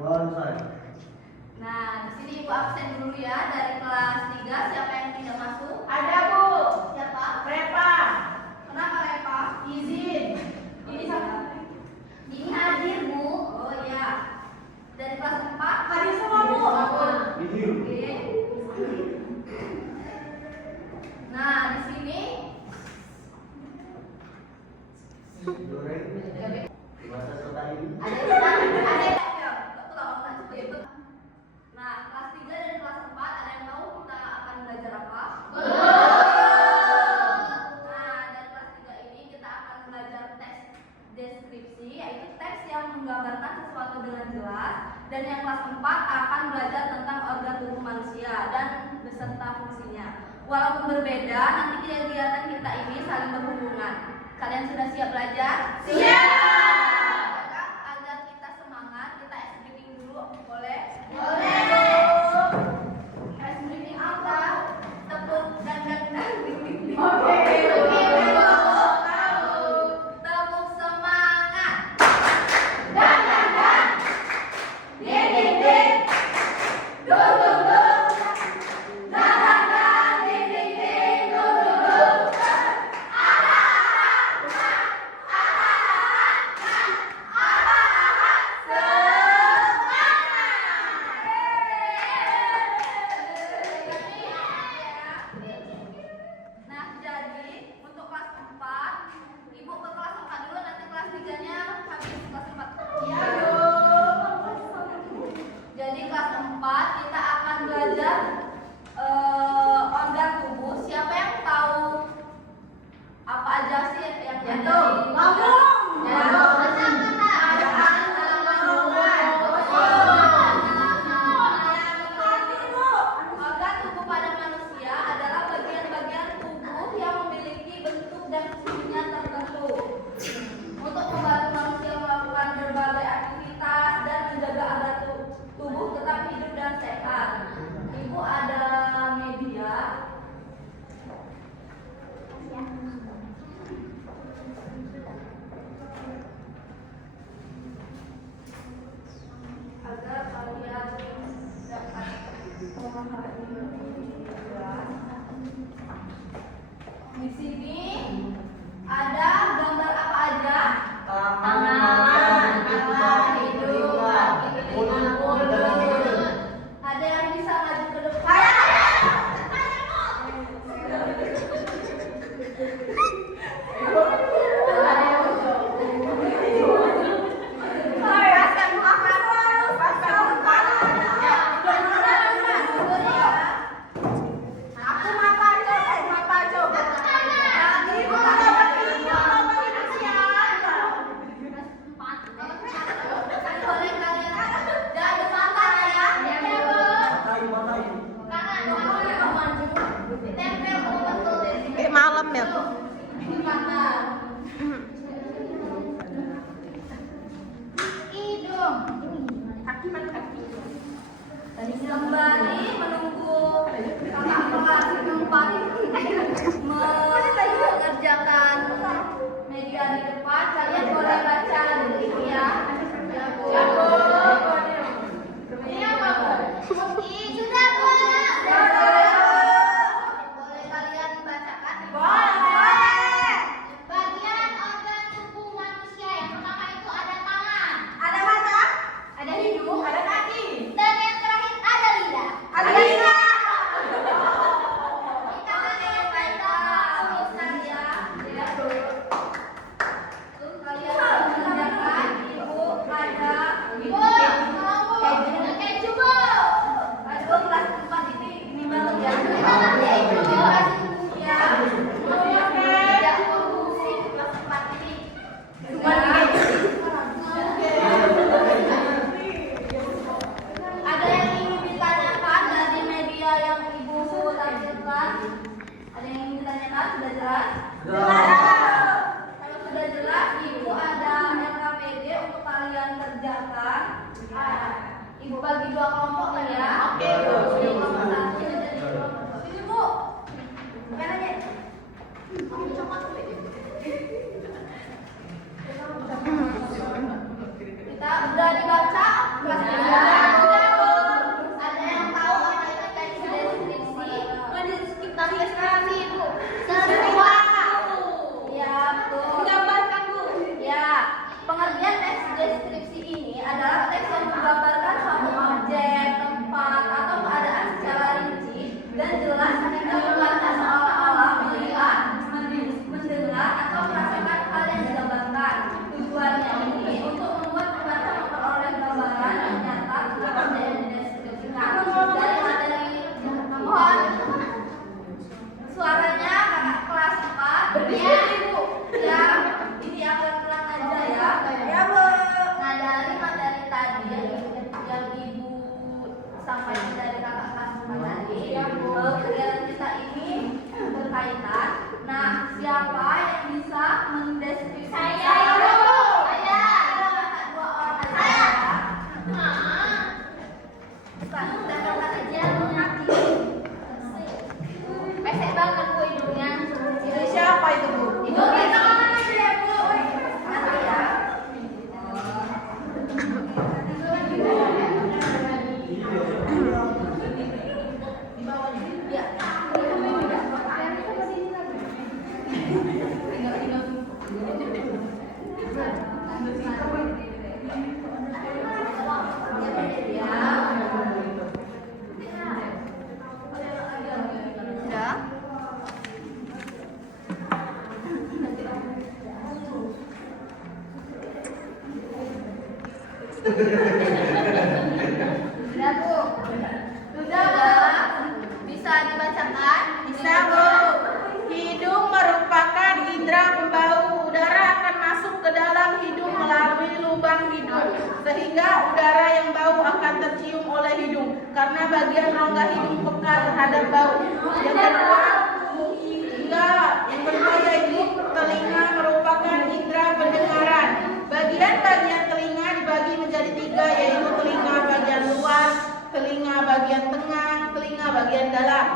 Nah, di sini Ibu absen dulu ya dari kelas 3. Siapa yang tidak masuk? Ada, Bu. Siapa? Repa. Kenapa Repa? Izin. Ini sama. Ini hadir, Bu. Oh iya. Dari kelas 4. Hadir semua, Bu. Oke. Nah, di sini nah, kelas 3 dan kelas 4 ada yang tahu kita akan belajar apa? Nah, dari kelas 3 ini kita akan belajar teks deskripsi, yaitu teks yang menggambarkan sesuatu dengan jelas. Dan yang kelas 4 akan belajar tentang organ tubuh manusia dan beserta fungsinya. Walaupun berbeda, nanti kegiatan kita ini saling berhubungan. Kalian sudah siap belajar? Siap! Agar kita semangat, kita briefing dulu, boleh? Boleh. Briefing kita tepuk dan Oke. tepuk semangat. Dan. Ding. Dung. Dan. Ding. Dung. Nah, jadi untuk kelas 4, Ibu ke kelas 4 dulu, nanti kelas 3-nya habis kelas 4. Iya, Bu. Jadi kelas 4 kita akan belajar organ tubuh. Siapa yang tahu apa aja sih yang ada? Lambung. Organ tubuh pada manusia adalah bagian-bagian tubuh yang memiliki bentuk dan fungsinya tertentu untuk membantu manusia melakukan berbagai aktivitas dan menjaga agar tubuh tetap hidup dan sehat. Ibu ada media. Agar kalian dapat memahami di sini ada gambar apa aja? Tangan, hidung, mulut. Ada yang bisa maju ke depan? Boleh kalian jangan bersantai ya. Tempel betul di sini. Kayak malam ya. Di kanan. Hidung. Sembari menunggu kakak kelas 4 mengerjakan media di depan, kalian boleh baca dulu ya. Ini apa, Bu? Sudah, Bu. Boleh kalian bacakan? Boleh. Bagian organ tubuh manusia yang pertama itu ada tangan, Ada mata, ada hidung, ada kaki. dan yang terakhir ada lidah. Ada lidah. Kita kalian baca tulisan ya. Tuh kalian mengerjakan. Ibu ada. Keju, Bu. Aduh, kelas 4 ini banget ya. Ya. Tidak fungsi kelas 4 ini. Ada yang ingin ditanyakan dari media yang Ibu tampilkan? Ada yang ingin ditanyakan? Sudah jelas? Kalau sudah jelas, Ibu ada LKPD untuk kalian kerjakan. Ibu bagi 2 kelompok lah ya. Oke, Bu. Ini kelompok 1 dan kelompok 2. Sini, Bu. Penanya. Kita udah dibaca kelas 3. Sudah Bu. Sudah Bu. Bisa dibacakan? Bisa Bu. Hidung merupakan indera pembau. Udara akan masuk ke dalam hidung melalui lubang hidung, sehingga udara yang bau akan tercium oleh hidung karena bagian rongga hidung peka terhadap bau. Yang kedua yaitu telinga merupakan indera pendengaran. Bagian-bagian telinga dibagi menjadi 3, yaitu telinga bagian luar, telinga bagian tengah, telinga bagian dalam.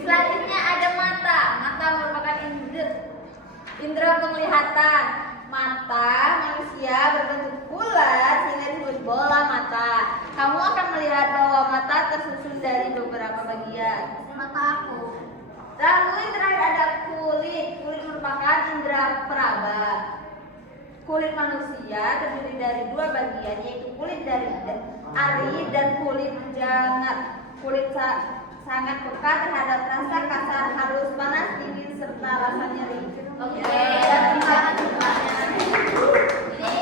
Selanjutnya ada mata. Mata merupakan indera penglihatan. Mata manusia berbentuk bulat sehingga disebut bola mata. Kamu akan melihat bahwa mata tersusun dari beberapa bagian. Mata aku. Lalu yang terakhir ada kulit. Kulit merupakan indera peraba. Kulit manusia terdiri dari 2 bagian, yaitu kulit dari ari dan kulit jangat. Kulit sangat peka terhadap rasa kasar, halus, panas, dingin, serta rasa nyeri. Oke, dan ini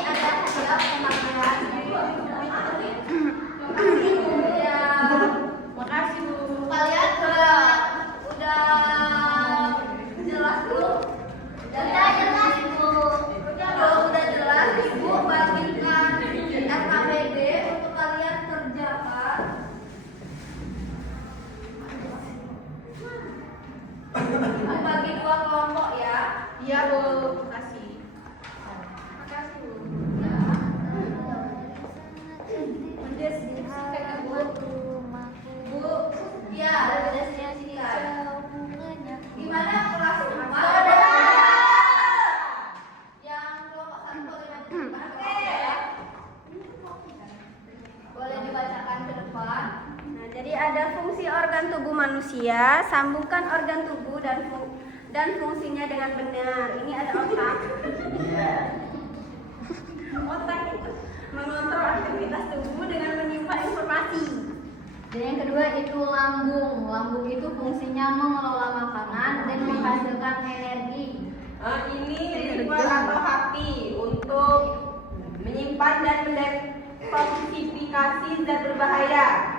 ada hadiah pemameran. Makasih Bu. Ya. Makasih Bu. Kalian udah jelas belum? Udah jelas Bu. Udah jelas Ibu bagikan RKBD untuk kalian kerjakan. Bagi 2 kelompok ya. Iya Bu, makasih. Makasih Bu. Bu, ya ada deskripsikan. Gimana kelas 4? Yang kelompok 1 boleh dibacakan ke ya? Boleh dibacakan ke depan. Nah, jadi ada fungsi organ tubuh manusia, sambungkan organ tubuh dan fungsinya dengan benar. Ini ada otak. Otak itu mengontrol aktivitas tubuh dengan menyimpan informasi. Dan yang kedua itu lambung. Lambung itu fungsinya mengelola makanan dan menghasilkan energi. Ini liver atau hati untuk menyimpan dan mendetoksifikasi zat berbahaya.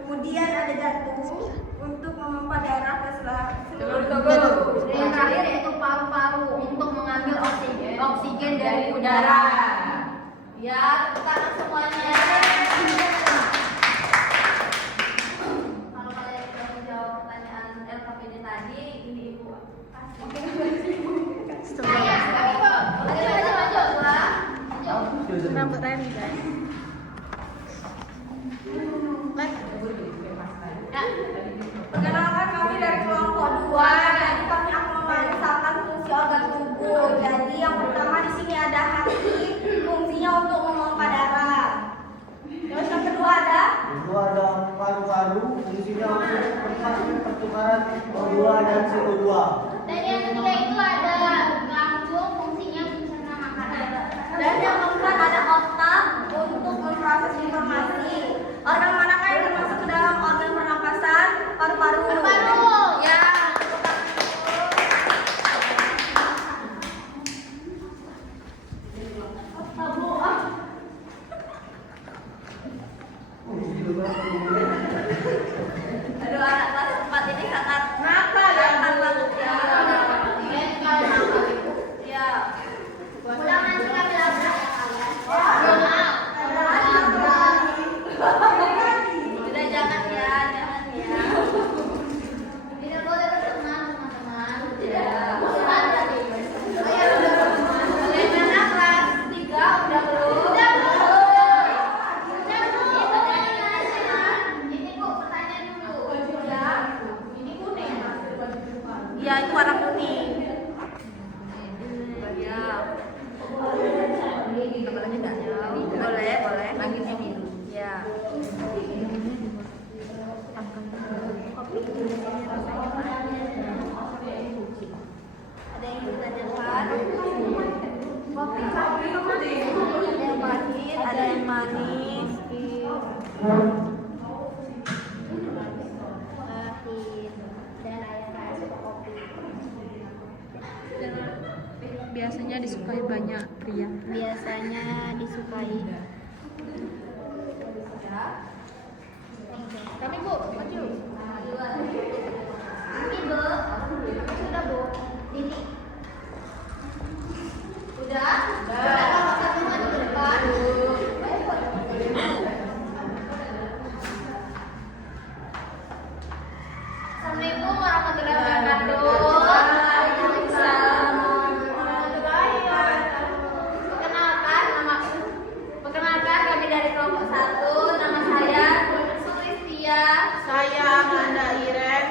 Kemudian ada jantung untuk memompa darah ke seluruh tubuh. Dan yang terakhir yaitu paru-paru untuk mengambil oksigen dari udara. Ya, tepuk tangan semuanya. Kalau kalian sudah menjawab pertanyaan LKPD tadi, ini Ibu kasih. Oke, Ibu. Rambut rem guys. Perkenalkan kami dari kelompok 2. Jadi kami akan memeriksakan fungsi organ tubuh. Jadi yang pertama di sini ada hati, fungsinya untuk memompa darah. Terus yang kedua ada paru-paru, fungsinya untuk pertukaran O2 dan CO2. dan yang ketiga itu ada lambung, fungsinya mencerna makanan. Dan yang keempat ada otak untuk memproses informasi. Organ manakah yang termasuk ke dalam organ pernapasan? Paru-paru. Ya. Aduh, anak kelas 4 ini sangat Nakal ya, Bu. ya. Ya. Ulangan sekali lagi ya kalian. Sudah jangan ya, jangan ya. Tidak boleh berteman teman-teman. Ya. Bagaimana kelas 3 udah belum? Udah belum. Ini Bu, pertanyaan dulu. Ya. Ini kuning. Iya, itu warna kuning. Ya. Boleh. Lanjutnya biru. Ya. Ada yang ditanyakan? Kopi. Ada yang pahit, ada yang manis. Pahit. Dan ayah suka kopi. Biasanya biasanya disukai banyak pria? Biasanya disukai. Kami Bu, maju. Ini Bu. Sudah Bu. Ini. Udah? Udah. Kalau satu maju ke depan. Assalamualaikum warahmatullahi wabarakatuh. Waalaikumsalam warahmatullahi wabarakatuh. Perkenalkan kami dari kelompok 1. Nama saya Sulistia. Saya Amanda Iren.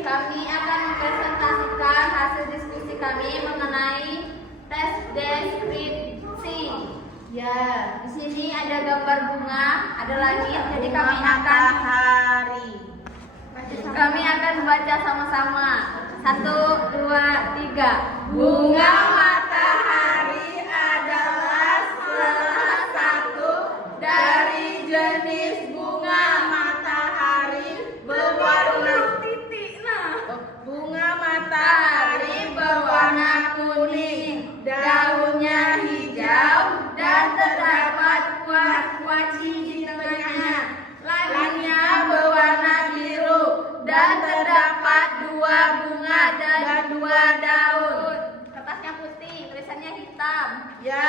Kami akan mempresentasikan hasil diskusi kami mengenai tes deskripsi. Ya, di sini ada gambar bunga, ada langit. Jadi kami Matahari. akan membaca sama-sama. 1, 2, 3. Bunga matahari adalah salah satu dari jenis bunga matahari berwarna bunga matahari berwarna kuning, daunnya hijau dan terdapat kuaci di tengahnya. Langitnya berwarna biru dan terdapat 2 bunga dan 2 daun. Kertasnya putih, tulisannya hitam. Ya,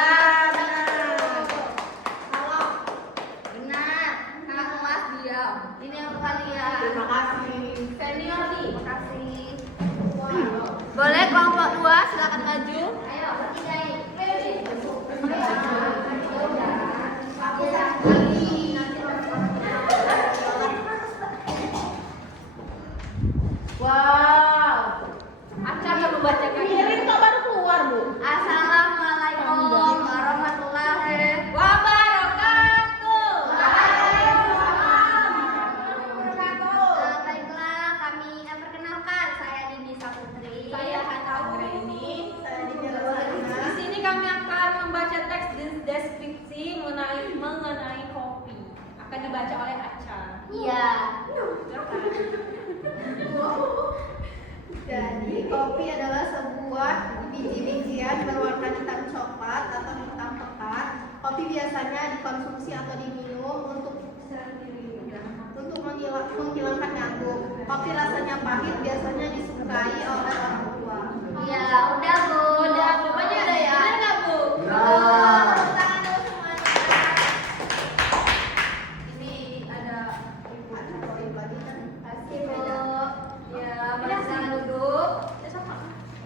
benar. Salah. Benar. Kakak kelas diam. Ini yang untuk kalian. Terima kasih. Senior nih. Terima kasih. Boleh kelompok 2 silakan maju. Ayo, bertiga. Wow. Akan membacakan. Piring kok baru keluar, Bu? Assalamualaikum warahmatullahi wabarakatuh. Baiklah, kami perkenalkan, saya Dini Saputri. Saya Hana Anggraini. Saya Dini Rosalina. Di sini kami akan membaca teks deskripsi mengenai kopi. Akan dibaca oleh Aca. Iya. Jadi kopi adalah sebuah biji-bijian berwarna hitam coklat atau hitam pekat. Kopi biasanya dikonsumsi atau diminum untuk menghilangkan ngantuk. Kopi rasanya pahit biasanya disukai oleh orang tua. Iya, udah Bu. Udah, pokoknya Udah ya. benar nggak Bu? Tepuk tangan dulu semuanya. Ini ada ibu. Kasih Bu. Ya, silakan duduk.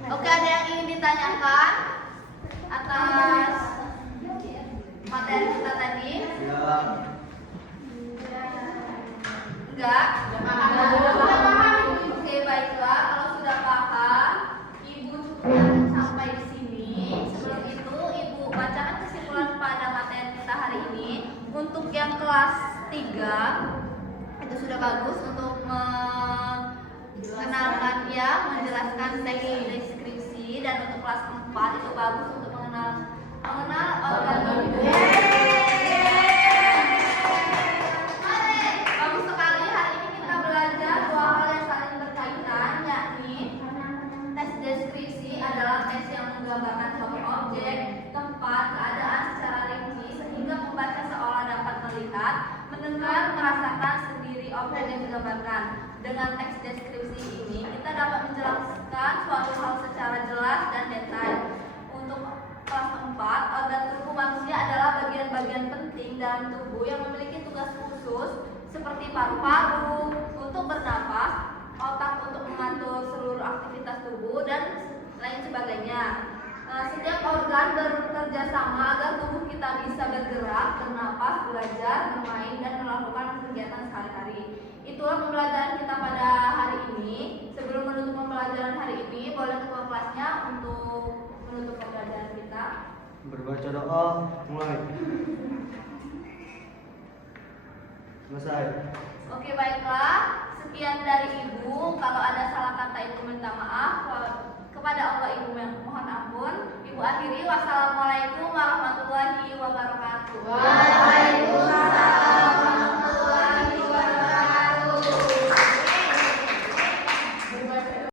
Oke, ada yang ingin ditanyakan atas materi kita tadi? Enggak? Sudah paham? Oke, baiklah. Kalau sudah paham, Ibu cukupkan sampai di sini. Sebelum itu, Ibu bacakan kesimpulan pada materi kita hari ini. Untuk yang kelas 3, itu sudah bagus untuk mengenalkan ya, menjelaskan teks deskripsi, dan untuk kelas 4 itu bagus untuk mengenal organ tubuh. Bagus sekali, hari ini kita belajar 2 hal yang saling berkaitan, yakni tes deskripsi adalah tes yang menggambarkan suatu objek, tempat, keadaan secara rinci sehingga pembaca seolah dapat melihat, mendengar, merasakan sendiri objek yang digambarkan. Dengan teks deskripsi ini kita dapat menjelaskan suatu hal secara jelas dan detail. Untuk kelas 4, organ tubuh manusia adalah bagian-bagian penting dalam tubuh yang memiliki tugas khusus seperti paru-paru untuk bernapas, otak untuk mengatur seluruh aktivitas tubuh, dan lain sebagainya. Setiap organ bekerja sama agar tubuh kita bisa bergerak, bernapas, belajar, bermain, dan melakukan kegiatan sehari-hari. Itulah pembelajaran kita pada hari ini. Sebelum menutup pembelajaran hari ini, boleh ketua kelasnya untuk menutup pembelajaran kita. Berbaca doa, mulai. Selesai. Oke, baiklah. Sekian dari Ibu. Kalau ada salah kata Ibu minta maaf. Kepada Allah Ibu mohon ampun. Ibu akhiri. Wassalamualaikum warahmatullahi wabarakatuh.